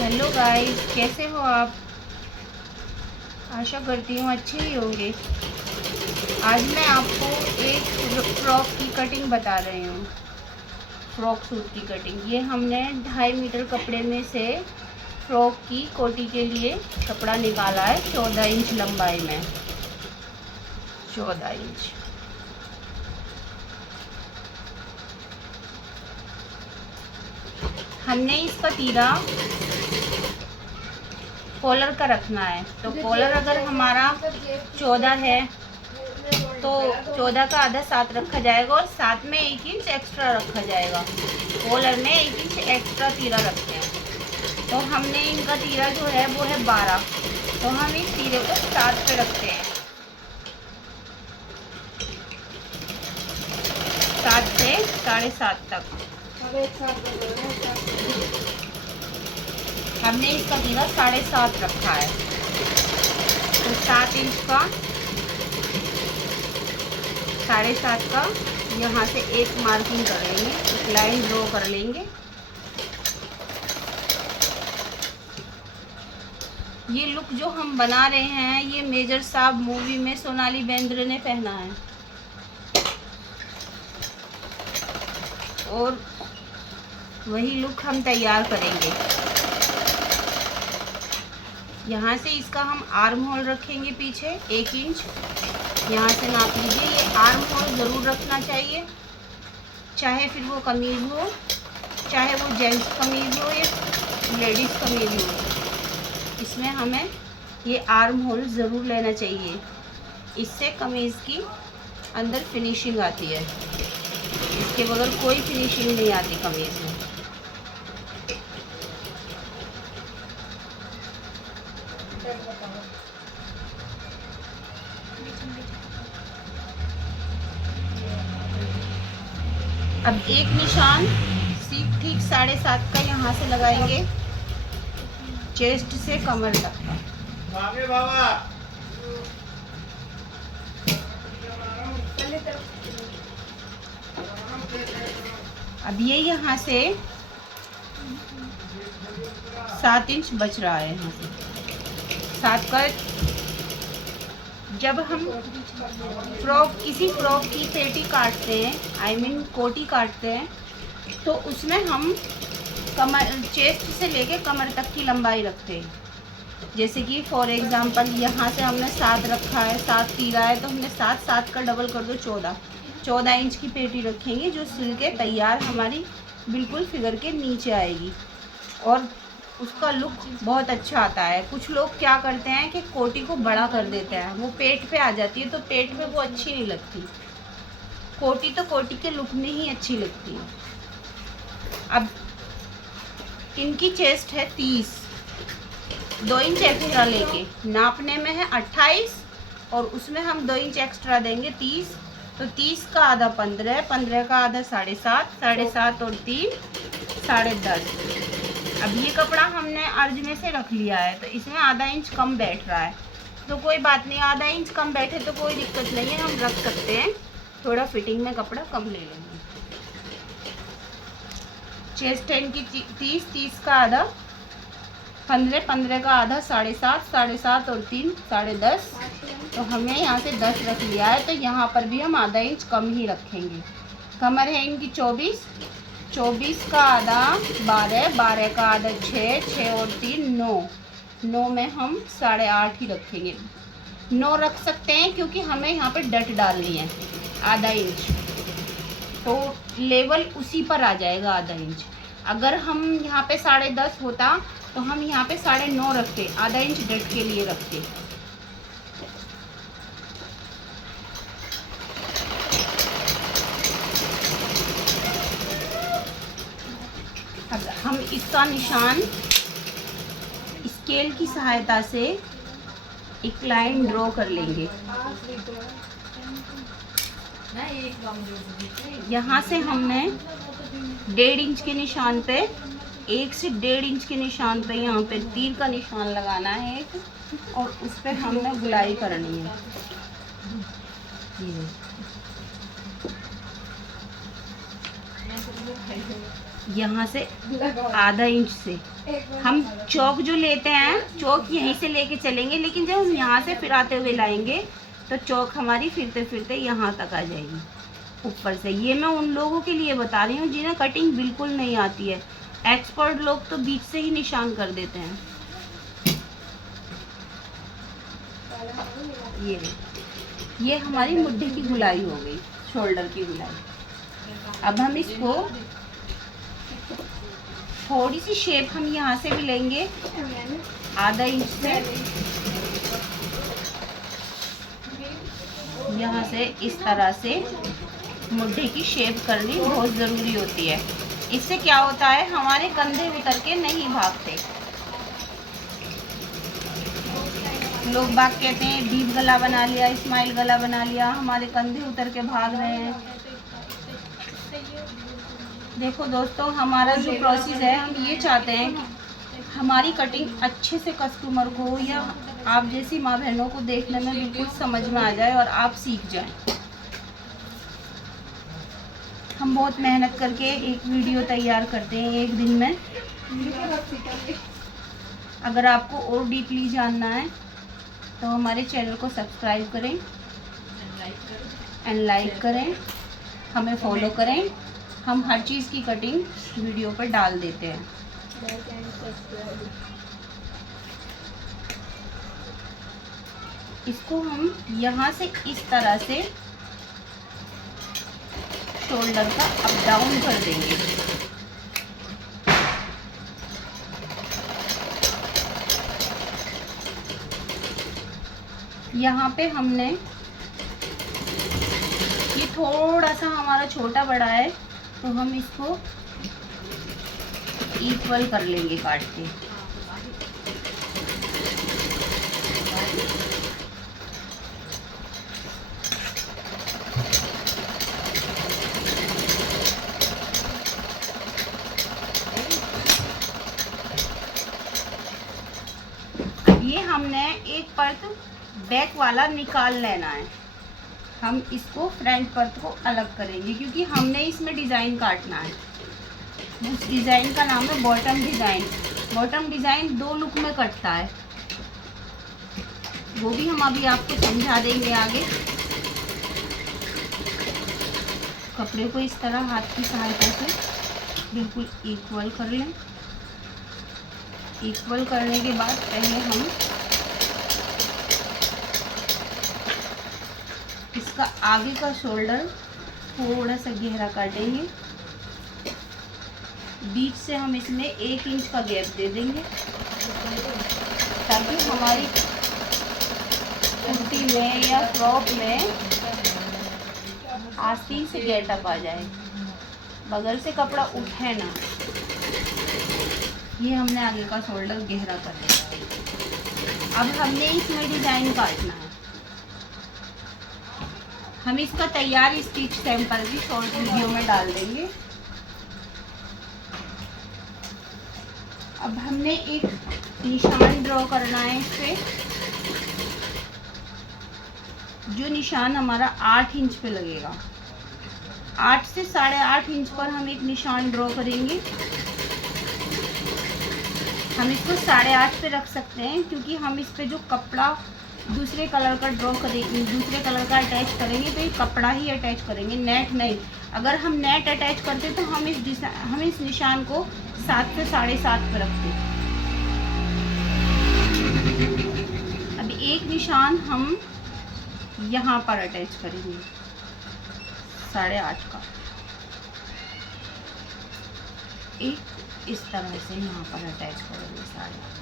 Hello guys, कैसे हो आप? आशा करती हूँ अच्छे ही होंगे। आज मैं आपको एक फ्रॉक की कटिंग बता रही हूँ। फ्रॉक सूट की कटिंग। ये हमने 2.5 मीटर कपड़े में से फ्रॉक की कोटी के लिए कपड़ा निकाला है 14 इंच लंबाई में। 14 इंच। हमने इसका तीरा कॉलर का रखना है। तो कॉलर अगर हमारा 14 है तो 14 का आधा 7 रखा जाएगा और साथ में 1 इंच एक्स्ट्रा रखा जाएगा। कॉलर में 1 इंच एक्स्ट्रा तीरा रखते हैं। तो हमने इनका तीरा जो है वो है 12। तो हम इस तीरे को 7 पे रखते हैं। 7 से 7.5 तक हमने इसका तीरा 7.5 रखा है। तो 7 इंच का 7.5 का यहाँ से एक मार्किंग कर लेंगे, एक लाइन ड्रॉ कर लेंगे। ये लुक जो हम बना रहे हैं ये मेजर साहब मूवी में सोनाली बेंद्रे ने पहना है और वही लुक हम तैयार करेंगे। यहाँ से इसका हम आर्म होल रखेंगे पीछे 1 इंच। यहाँ से नाप लीजिए। ये आर्म होल ज़रूर रखना चाहिए, चाहे फिर वो कमीज़ हो, चाहे वो जेंट्स कमीज़ हो या लेडीज़ कमीज़ हो। इसमें हमें ये आर्म होल ज़रूर लेना चाहिए। इससे कमीज़ की अंदर फिनिशिंग आती है। इसके बगैर कोई फिनिशिंग नहीं आती कमीज़ में। अब एक निशान ठीक 7.5 का यहाँ से लगाएंगे, चेस्ट से कमर तक। अब ये यहाँ से 7 इंच बच रहा है। यहाँ से 7 का जब हम किसी फ्रॉक की पेटी काटते हैं, कोटी काटते हैं, तो उसमें हम कमर चेस्ट से लेके कमर तक की लंबाई रखते हैं। जैसे कि फॉर एग्जांपल यहाँ से हमने 7 रखा है, 7 तीरा है, तो हमने 7 का डबल कर दो 14 इंच की पेटी रखेंगे, जो सिल के तैयार हमारी बिल्कुल फिगर के नीचे आएगी और उसका लुक बहुत अच्छा आता है। कुछ लोग क्या करते हैं कि कोटी को बड़ा कर देते हैं, वो पेट पे आ जाती है, तो पेट में वो अच्छी नहीं लगती। कोटी तो कोटी के लुक में ही अच्छी लगती है। अब इनकी चेस्ट है 30, 2 इंच एक्स्ट्रा लेके नापने में है 28 और उसमें हम 2 इंच एक्स्ट्रा देंगे 30। तो 30 का आधा 15, 15 का आधा 7.5, 7.5 और 3 10.5। अब ये कपड़ा हमने अर्ज में से रख लिया है, तो इसमें आधा इंच कम बैठ रहा है, तो कोई बात नहीं। आधा इंच कम बैठे तो कोई दिक्कत नहीं है, हम रख सकते हैं। थोड़ा फिटिंग में कपड़ा कम ले लेंगे। चेस्ट है इनकी 30 का आधा 15, 15 का आधा 7.5, 7.5 और 3 10.5। तो हमने यहाँ से 10 रख लिया है, तो यहाँ पर भी हम आधा इंच कम ही रखेंगे। कमर है इनकी 24, 24 का आधा 12, 12 का आधा 6, 6 और 3 9 में हम 8.5 ही रखेंगे। 9 रख सकते हैं क्योंकि हमें यहाँ पे डट डालनी है आधा इंच, तो लेवल उसी पर आ जाएगा आधा इंच। अगर हम यहाँ पे 10.5 होता तो हम यहाँ पे 9.5 रखते, आधा इंच डट के लिए रखते। अब हम इसका निशान स्केल की सहायता से एक लाइन ड्रॉ कर लेंगे। यहाँ से हमने 1.5 इंच के निशान पे, 1 से 1.5 इंच के निशान पे यहाँ पे तीर का निशान लगाना है एक, और उस पर हमने गुलाई करनी है। यहाँ से आधा इंच से हम चौक जो लेते हैं, चौक यहीं से लेके चलेंगे, लेकिन जब हम यहाँ से फिराते हुए लाएंगे तो चौक हमारी फिरते फिरते यहाँ तक आ जाएगी ऊपर से। ये मैं उन लोगों के लिए बता रही हूँ जिन्हें कटिंग बिल्कुल नहीं आती है। एक्सपर्ट लोग तो बीच से ही निशान कर देते हैं। ये हमारी मुट्ठी की गुलाई हो गई, शोल्डर की गुलाई। अब हम इसको थोड़ी सी शेप हम यहाँ से भी लेंगे आधा इंच से, यहाँ से इस तरह से मुट्ठी की शेप करनी बहुत ज़रूरी होती है। इससे क्या होता है, हमारे कंधे उतर के नहीं भागते। लोग बाग कहते हैं डीप गला बना लिया, स्माइल गला बना लिया, हमारे कंधे उतर के भाग रहे हैं। देखो दोस्तों, हमारा जो प्रोसेस है, हम ये चाहते हैं कि हमारी कटिंग अच्छे से कस्टमर को या आप जैसी माँ बहनों को देखने में बिल्कुल समझ में आ जाए और आप सीख जाएं। हम बहुत मेहनत करके एक वीडियो तैयार करते हैं एक दिन में। अगर आपको और डीपली जानना है तो हमारे चैनल को सब्सक्राइब करें एंड लाइक करें, हमें फॉलो करें। हम हर चीज़ की कटिंग वीडियो पर डाल देते हैं। इसको हम यहाँ से इस तरह से शोल्डर का अप डाउन कर देंगे। यहाँ पे हमने ये थोड़ा सा हमारा छोटा बड़ा है तो हम इसको इक्वल कर लेंगे काट के। ये हमने एक परत बैक वाला निकाल लेना है। हम इसको फ्रंट परत को अलग करेंगे क्योंकि हमने इसमें डिज़ाइन काटना है। उस डिज़ाइन का नाम है bottom design. Bottom design 2 look में कटता है, वो भी हम अभी आपको समझा देंगे आगे। कपड़े को इस तरह हाथ की सहायता से बिल्कुल इक्वल कर लें। इक्वल करने के बाद पहले हम इसका आगे का शोल्डर थोड़ा सा गहरा काटेंगे। बीच से हम इसमें 1 इंच का गैप दे देंगे ताकि हमारी कुर्ती में या फ्रॉक में आस्तीन से गेटअप आ जाए, बगल से कपड़ा उठे ना। ये हमने आगे का शोल्डर गहरा कर लिया। अब हमने इसमें डिज़ाइन काटना है। हम इसका तैयार स्टिच सैंपल भी शॉर्ट वीडियो में डाल देंगे। अब हमने एक निशान ड्रॉ करना है इस पे, जो निशान हमारा 8 इंच पे लगेगा। 8 से 8.5 इंच पर हम एक निशान ड्रॉ करेंगे। हम इसको 8.5 पे रख सकते हैं क्योंकि हम इस पे जो कपड़ा दूसरे कलर का ड्रॉ करेंगे, दूसरे कलर का अटैच करेंगे तो ये कपड़ा ही अटैच करेंगे, नेट नहीं। अगर हम नेट अटैच करते तो हम इस निशान को 7 से 7.5 पे रखते। अभी एक निशान हम यहाँ पर अटैच करेंगे 8.5 का, एक इस तरह से यहाँ पर अटैच करेंगे 8.5।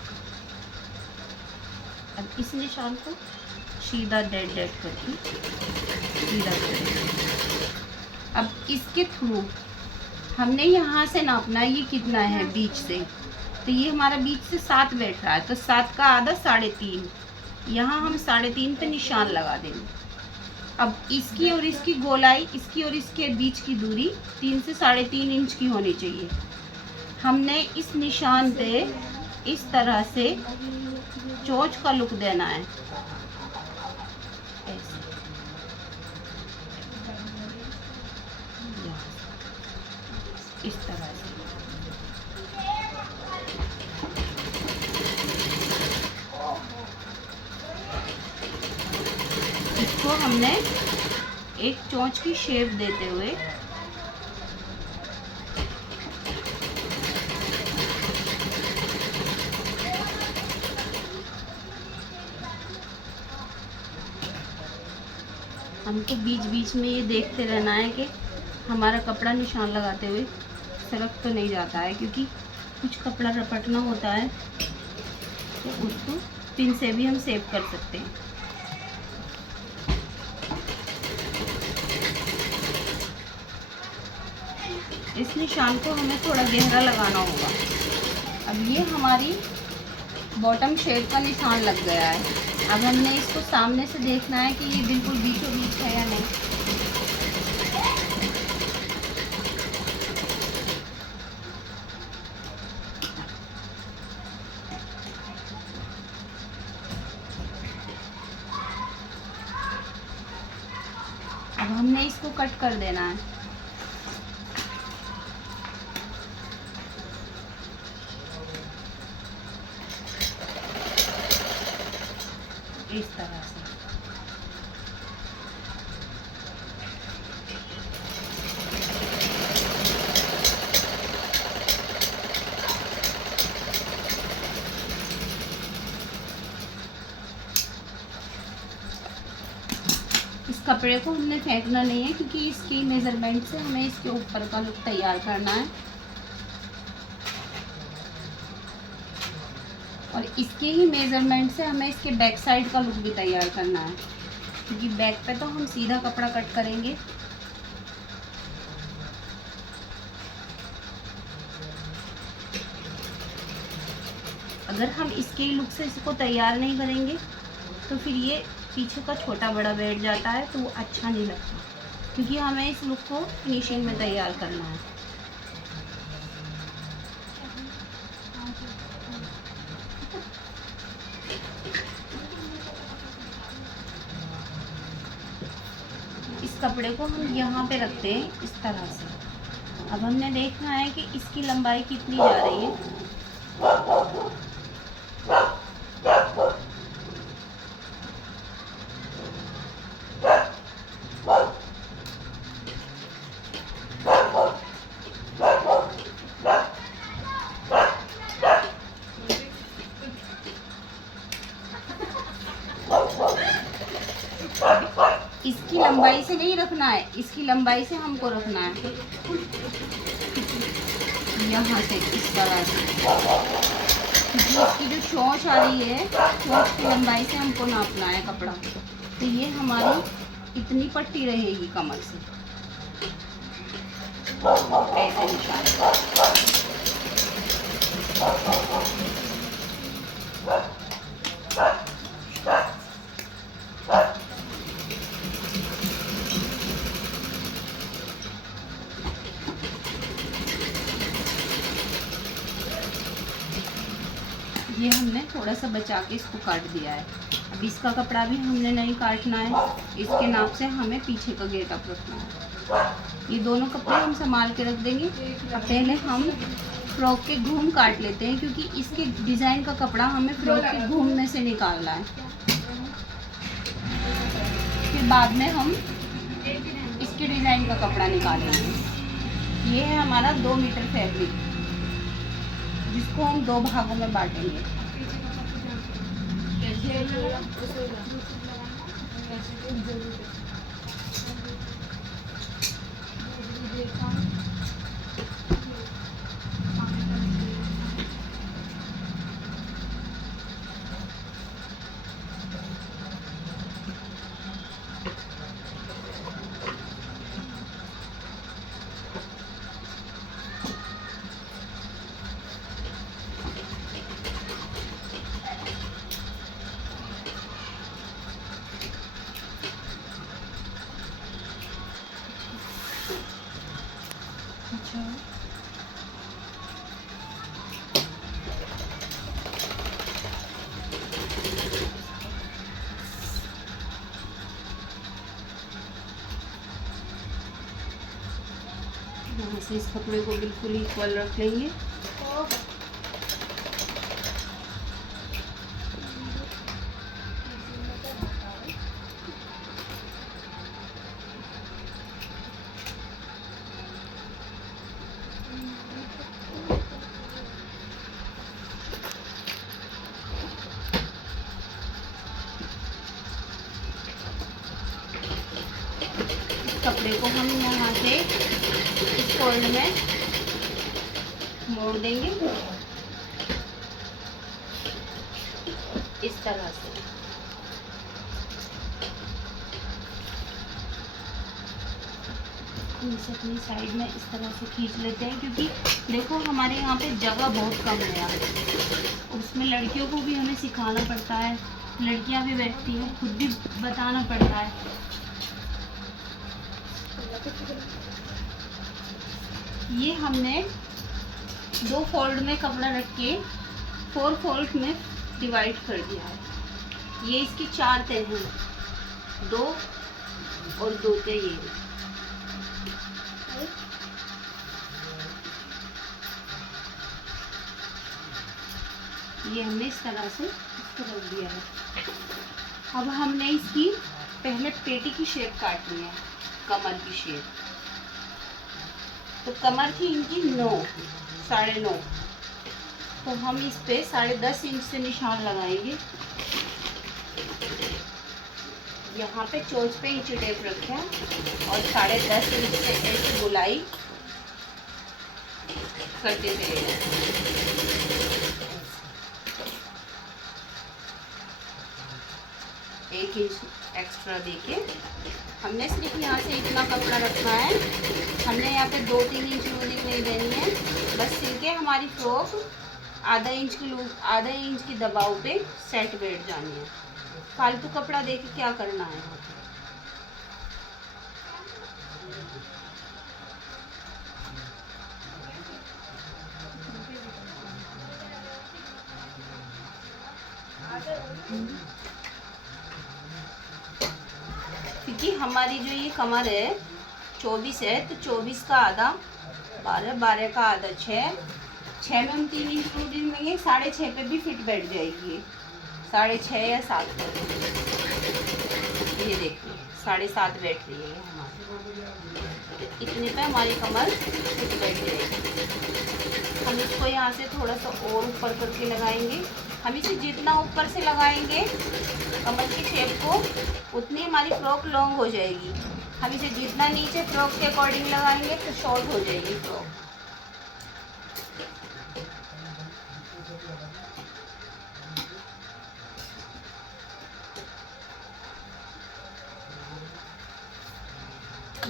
अब इस निशान को सीधा डेड करके सीधा करेंगे। अब इसके थ्रू हमने यहाँ से नापना है ये कितना है बीच से, तो ये हमारा बीच से 7 बैठ रहा है, तो 7 का आधा 3.5। यहाँ हम 3.5 पे निशान लगा देंगे। अब इसकी और इसकी गोलाई, इसकी और इसके बीच की दूरी 3 से 3.5 इंच की होनी चाहिए। हमने इस निशान पे इस तरह से चोंच का लुक देना है, ऐसे। इस तरह से हमने एक चोंच की शेप देते हुए हमको बीच बीच में ये देखते रहना है कि हमारा कपड़ा निशान लगाते हुए सरक तो नहीं जाता है, क्योंकि कुछ कपड़ा रपटना होता है तो उसको पिन से भी हम सेव कर सकते हैं। इस निशान को हमें थोड़ा गहरा लगाना होगा। अब ये हमारी बॉटम शेप का निशान लग गया है। अब हमने इसको सामने से देखना है कि ये बिल्कुल बीचों बीच है या नहीं। अब हमने इसको कट कर देना है। इस तरह से इस कपड़े को हमने फेंकना नहीं है, क्योंकि इसकी मेजरमेंट से हमें इसके ऊपर का लुक तैयार करना है और इसके ही मेजरमेंट से हमें इसके बैक साइड का लुक भी तैयार करना है, क्योंकि बैक पे तो हम सीधा कपड़ा कट करेंगे। अगर हम इसके लुक से इसको तैयार नहीं करेंगे तो फिर ये पीछे का छोटा बड़ा बैठ जाता है, तो वो अच्छा नहीं लगता, क्योंकि हमें इस लुक को फिनिशिंग में तैयार करना है। इस कपड़े को हम यहाँ पे रखते हैं इस तरह से। अब हमने देखना है कि इसकी लंबाई कितनी जा रही है। इसकी लंबाई से नहीं रखना है, इसकी लंबाई से हमको रखना है यहाँ से इस तरह से, क्योंकि इसकी जो चोंच आ रही है, चोंच की लंबाई से हमको नापना है कपड़ा। तो ये हमारी इतनी पट्टी रहेगी कमर से, ऐसे निशान। ये हमने थोड़ा सा बचा के इसको काट दिया है। अब इसका कपड़ा भी हमने नहीं काटना है, इसके नाप से हमें पीछे का गेटअप रखना है। ये दोनों कपड़े हम संभाल के रख देंगे। अब पहले हम फ्रॉक के घूम काट लेते हैं, क्योंकि इसके डिज़ाइन का कपड़ा हमें फ्रॉक के घूम में से निकालना है। फिर बाद में हम इसके डिज़ाइन का कपड़ा निकालेंगे। ये है हमारा 2 मीटर फैब्रिक, जिसको हम 2 भागों में बांटेंगे। अच्छा, यहाँ से इस कपड़े को बिल्कुल इक्वल रख लेंगे। कपड़े को हम यहाँ से इस फोल्ड में मोड़ देंगे इस तरह से। इसे अपनी साइड में इस तरह से खींच लेते हैं, क्योंकि देखो हमारे यहाँ पे जगह बहुत कम है यार। उसमें लड़कियों को भी हमें सिखाना पड़ता है, लड़कियाँ भी बैठती हैं, खुद भी बताना पड़ता है। ये हमने 2 फोल्ड में कपड़ा रख के 4 फोल्ड में डिवाइड कर दिया है। ये इसकी 4 तह हैं, 2 और 2 तह ये हमने इस तरह से इसको रख दिया है। अब हमने इसकी पहले पेटी की शेप काटनी है, कमर की शेप। तो कमर थी इनकी 9, 9.5, तो हम इस पे 10.5 इंच से निशान लगाएंगे। यहाँ पे चोंच पे इंची टेप रखें और 10.5 इंच से ऐसे गुलाई करते चले। 1 इंच एक्स्ट्रा देके हमने सिर्फ यहाँ से इतना कपड़ा रखना है। हमने यहाँ पे 2-3 इंच लूजिंग नहीं देनी है, बस सिल के हमारी फ्रॉक आधा इंच की दबाव पे सेट बैठ जानी है। फालतू कपड़ा देके क्या करना है। क्योंकि हमारी जो ये कमर है 24 है, तो 24 का आधा 12, 12 का आधा 6 में हम 3 इंच लूजिंग देंगे, 6.5 पे भी फिट बैठ जाएगी। 6.5 या 7 पे, ये देखिए 7.5 बैठ रही है हमारी। इतने पे हमारी कमर फिट बैठ जाएगी। हम इसको यहाँ से थोड़ा सा और ऊपर करके लगाएंगे। हम इसे जितना ऊपर से लगाएंगे कमर की शेप को, उतनी हमारी फ्रॉक लॉन्ग हो जाएगी। हम इसे जितना नीचे फ्रॉक के अकॉर्डिंग लगाएंगे तो शॉर्ट हो जाएगी फ्रॉक।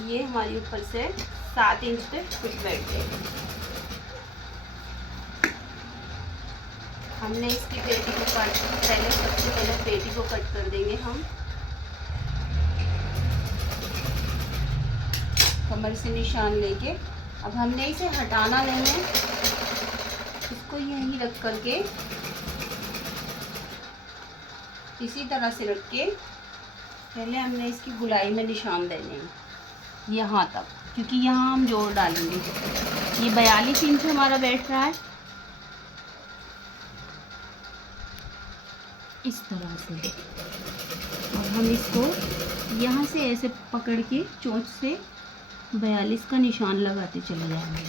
ये हमारी ऊपर से 7 इंच पे फिट बैठ जाएगी। हमने इसकी पेटी को सबसे पहले पेटी को कट कर देंगे हम। कमर से निशान लेके अब हमने इसे हटाना नहीं है, इसको यहीं रख करके इसी तरह से रख के पहले हमने इसकी गुलाई में निशान देने हैं यहाँ तक, क्योंकि यहाँ हम जोड़ डालेंगे। ये 42 इंच हमारा बैठ रहा है इस तरह से। और हम इसको यहाँ से ऐसे पकड़ के चोंच से 42 का निशान लगाते चले जाएंगे।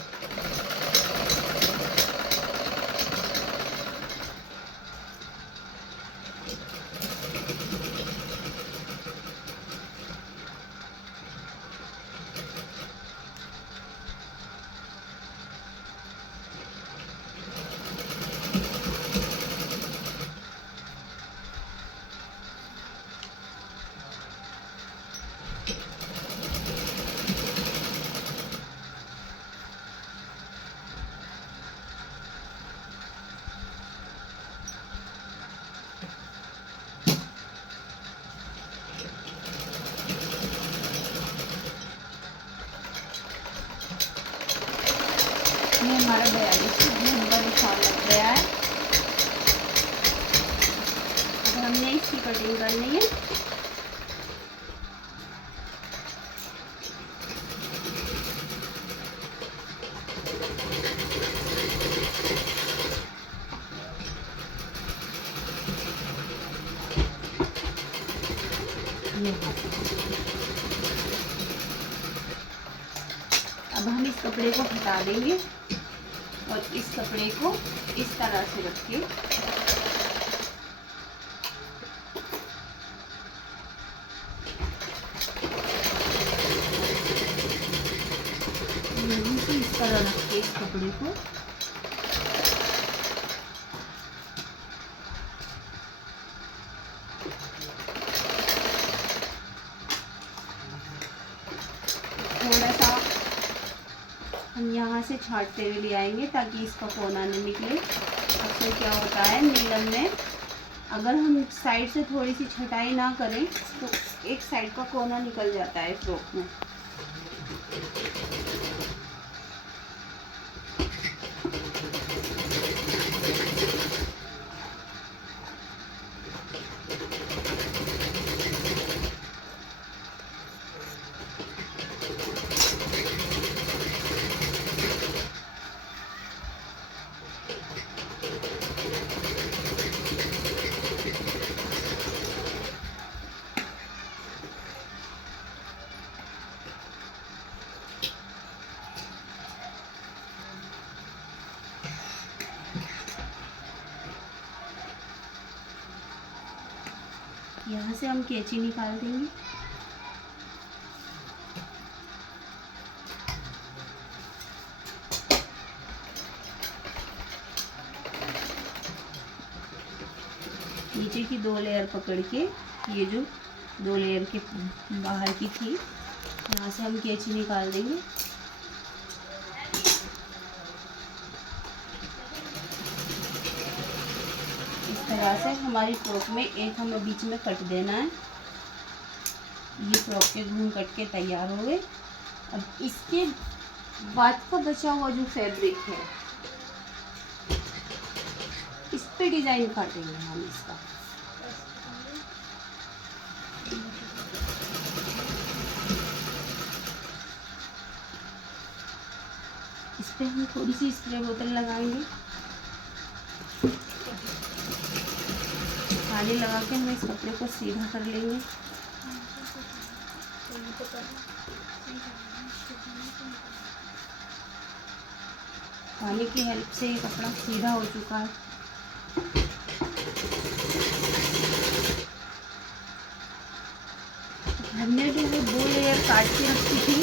ये हमारा 42 नंबर निशान लग गया है। अब हमने इसकी कटिंग करनी है। अब हम इस कपड़े को हटा देंगे और इस कपड़े को इस तरह से रख के इस तरह रख के इस कपड़े को थोड़ा सा हम यहाँ से छाटते हुए ले आएंगे ताकि इसका कोना न निकले। अक्सर क्या होता है नीलम में, अगर हम साइड से थोड़ी सी छटाई ना करें तो एक साइड का कोना निकल जाता है फ्रॉक में। यहाँ से हम कैंची निकाल देंगे। नीचे की 2 लेयर पकड़ के, ये जो 2 लेयर के बाहर की थी, यहाँ से हम कैंची निकाल देंगे। तरह से हमारी फ्रॉक में एक हमें बीच में कट देना है। ये फ्रॉक के घूम कट के तैयार हो गए। अब इसके बाद का बचा हुआ जो फैब्रिक है, इस पे डिजाइन काटेंगे हम इसका। इस पे हम थोड़ी सी स्प्रे बोतल लगाएंगे। पानी लगा के हम इस कपड़े को सीधा कर लेंगे। पानी की हेल्प से ये कपड़ा सीधा हो चुका है। हमने जो वो 2 लेयर काट के रखी थी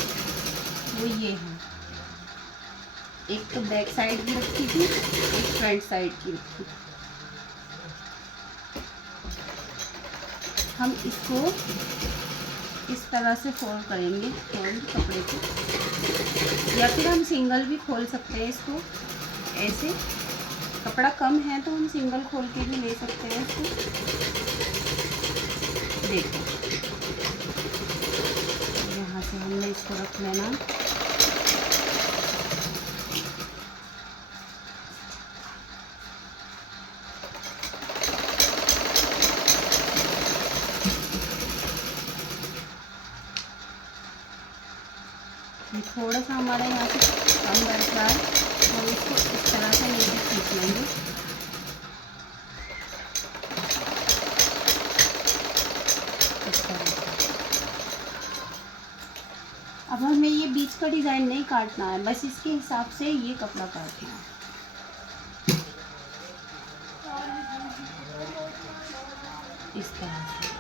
वो ये है। एक तो बैक साइड की रखी थी, एक फ्रंट साइड की रखी थी। हम इसको इस तरह से फोल्ड करेंगे, फोल्ड कपड़े को, या फिर हम सिंगल भी खोल सकते हैं इसको। ऐसे कपड़ा कम है तो हम सिंगल खोल के भी ले सकते हैं इसको। देखो यहाँ से हमने इसको रख लेना। थोड़ा सा हमारा यहाँ से कम बैठ रहा है तो इसको इस तरह से नीचे खींच लेंगे। इस तरह से। अब हमें ये बीच का डिज़ाइन नहीं काटना है, बस इसके हिसाब से ये कपड़ा काटना है। इस तरह से।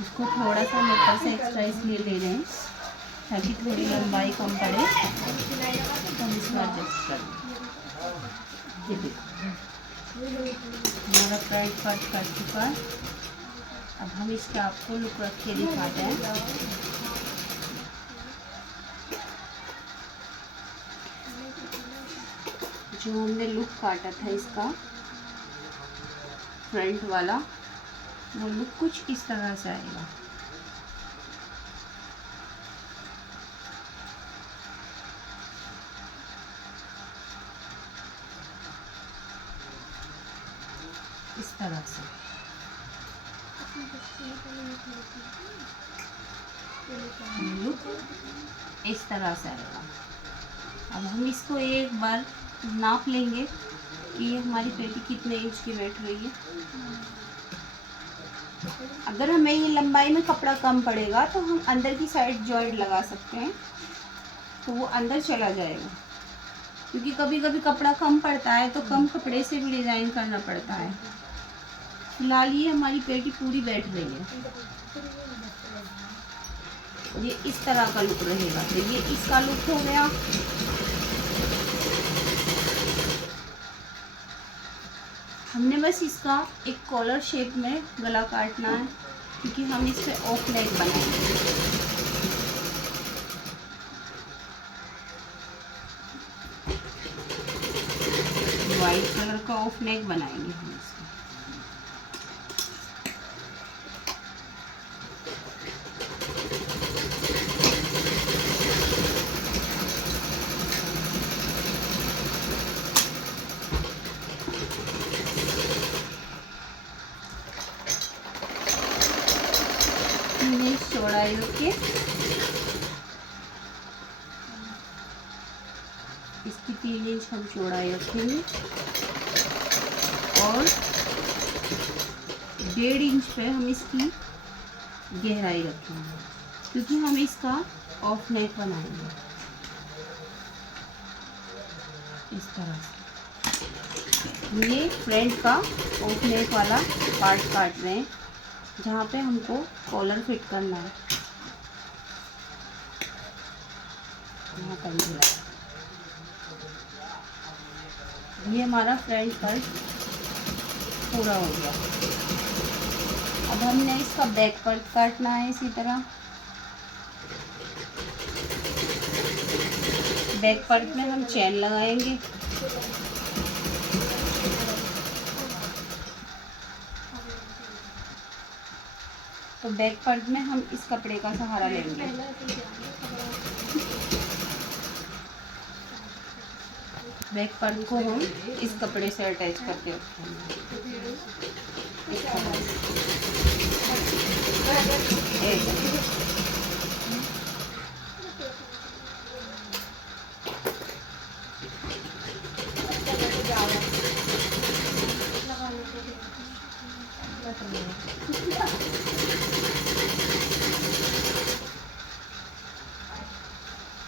इसको थोड़ा सा हम ऊपर से एक्स्ट्रा इसलिए ले रहे हैं ताकि थोड़ी लंबाई कम पड़े, तो हम इसको एडजस्ट कर लें। ये देखो हमारा फ्रंट कट कर चुका है। अब हम इसके आपको लुक रख के दिखाते हैं। जो हमने लुक काटा था इसका फ्रंट वाला, वो लुक कुछ इस तरह से आएगा। इस तरह से लुक इस तरह से आएगा। अब हम इसको एक बार नाप लेंगे कि ये हमारी पेटी कितने इंच की बैठ रही है। अगर हमें ये लंबाई में कपड़ा कम पड़ेगा तो हम अंदर की साइड जॉइंट लगा सकते हैं, तो वो अंदर चला जाएगा। क्योंकि कभी कभी कपड़ा कम पड़ता है तो कम कपड़े से भी डिज़ाइन करना पड़ता है। फिलहाल ये हमारी पेटी पूरी बैठ रही है। ये इस तरह का लुक रहेगा। तो ये इसका लुक हो गया। हमने बस इसका एक कॉलर शेप में गला काटना है, क्योंकि हम इस पे ऑफ नेक बनाएंगे। वाइट कलर का ऑफ नेक बनाएंगे हम इसमें। चौड़ाई रखिए, इसकी 3 इंच हम चौड़ाई रखेंगे और 1.5 इंच पे हम इसकी गहराई रखेंगे, क्योंकि हम इसका ऑफ नेक बनाएंगे इस तरह से। ये फ्रंट का ऑफ नेक वाला पार्ट काट रहे हैं, जहाँ पे हमको कॉलर फिट करना है। यहाँ पर ये हमारा फ्रंट पार्ट पूरा हो गया। अब हमने इसका बैक पार्ट काटना है इसी तरह। बैक पार्ट में हम चैन लगाएंगे। तो बैक पार्ट में हम इस कपड़े का सहारा लेंगे। बैक पार्ट को हम इस कपड़े से अटैच करके रखेंगे।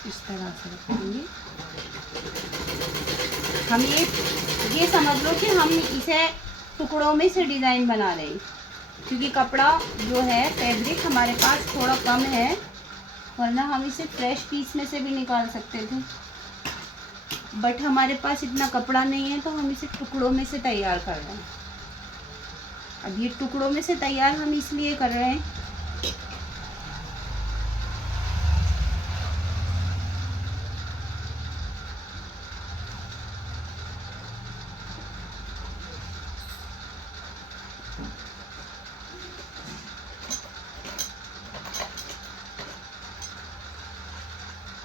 इस तरह से रखेंगे। हम ये समझ लो कि हम इसे टुकड़ों में से डिज़ाइन बना रहे हैं, क्योंकि कपड़ा जो है फैब्रिक हमारे पास थोड़ा कम है, वरना हम इसे फ्रेश पीस में से भी निकाल सकते थे, बट हमारे पास इतना कपड़ा नहीं है, तो हम इसे टुकड़ों में से तैयार कर रहे हैं। अब ये टुकड़ों में से तैयार हम इसलिए कर रहे हैं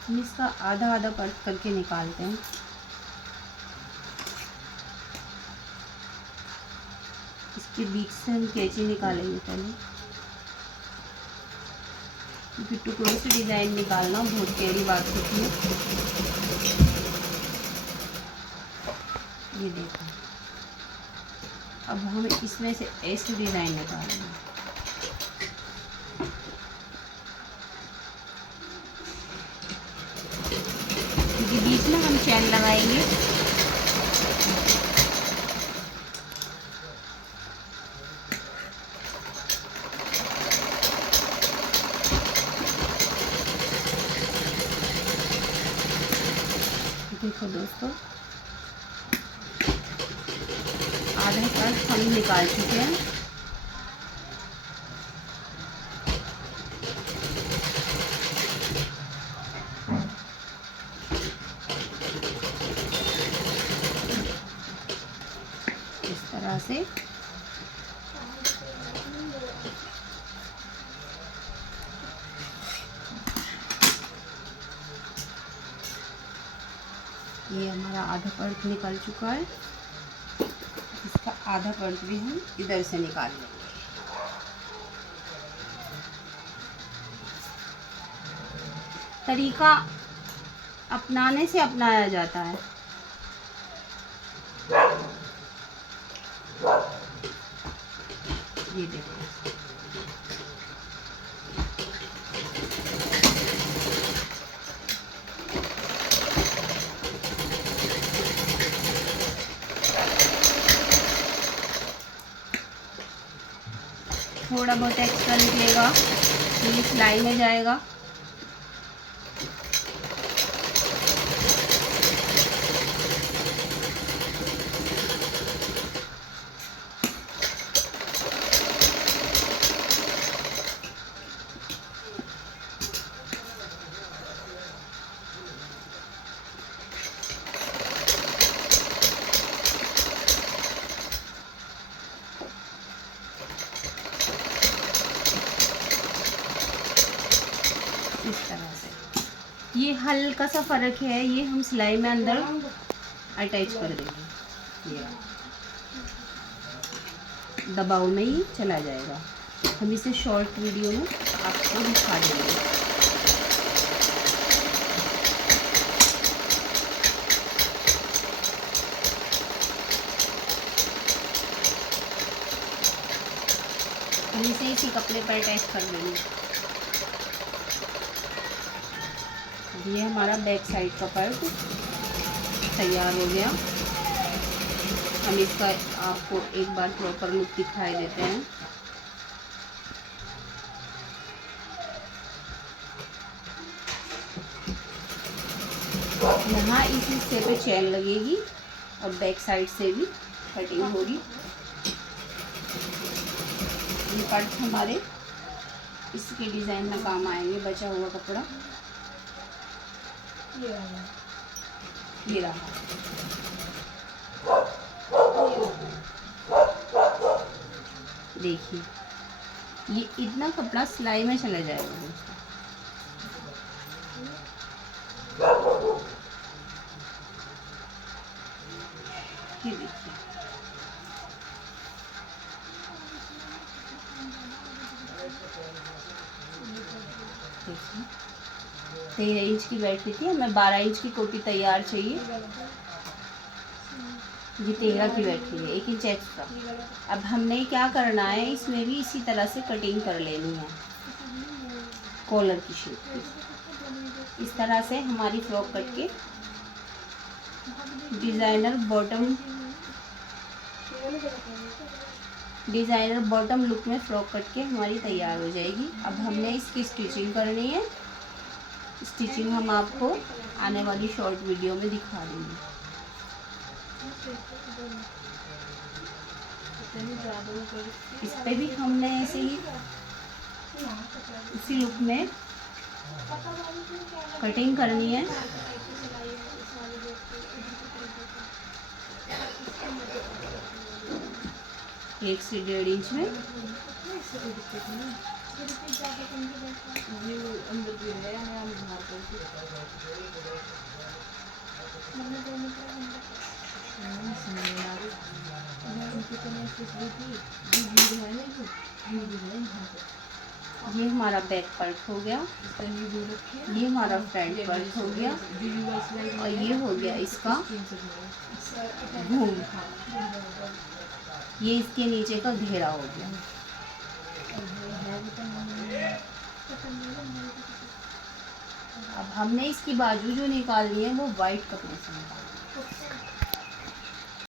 हम इसका आधा आधा कट करके निकालते हैं। इसके बीच से हम कैंची निकालेंगे पहले, क्योंकि टुकड़ों से डिज़ाइन निकालना बहुत टेढ़ी बात होती है। ये देखो, अब हम इसमें से ऐसे डिज़ाइन निकालेंगे। क्योंकि बीच में हम चैन लगाएंगे। देखो दोस्तों, आधा कट हम निकाल चुके हैं। इस तरह से ये हमारा आधा पर्ट निकल चुका है। इसका आधा पर्ट भी हम इधर से निकाल लेंगे। तरीका अपनाने से अपनाया जाता है। ये देखो, थोड़ा बहुत एक्स्ट्रा निकलेगा तो ये सिलाई में जाएगा। इस तरह से ये हल्का सा फ़र्क है, ये हम सिलाई में अंदर अटैच कर देंगे। ये दबाव में ही चला जाएगा। हम इसे शॉर्ट वीडियो में आपको दिखा देंगे। हम इसे इसी कपड़े पर अटैच कर देंगे। ये हमारा बैक साइड का पार्ट तैयार हो गया। हम इसका आपको एक बार प्रॉपर लुक दिखाई देते हैं। यहाँ इस हिस्से पे चैन लगेगी और बैक साइड से भी कटिंग होगी। ये पार्ट हमारे इसके डिज़ाइन में काम आएंगे। बचा हुआ कपड़ा ये रहा। देखिए ये इतना कपड़ा सिलाई में चला जाएगा। ये देखिए देखिए 13 इंच की बैठी थी, हमें 12 इंच की कोटी तैयार चाहिए। ये 13 की बैठी है, 1 इंच एक्स्ट्रा। अब हमने क्या करना है, इसमें भी इसी तरह से कटिंग कर लेनी है कॉलर की शेप। इस तरह से हमारी फ्रॉक कट के डिज़ाइनर बॉटम लुक में फ्रॉक कट के हमारी तैयार हो जाएगी। अब हमने इसकी स्टिचिंग करनी है। स्टिचिंग हम आपको आने वाली शॉर्ट वीडियो में दिखा देंगे। इस पे भी हमने ऐसे ही उसी लुक में कटिंग करनी है। एक से 1.5 इंच में ये हमारा बैक पार्ट हो गया, ये हमारा फ्रंट पार्ट हो गया और ये हो गया इसका घूम। ये इसके नीचे का घेरा हो गया। अब हमने इसकी बाजू जो निकालनी है वो वाइट कपड़े से निकालनी है।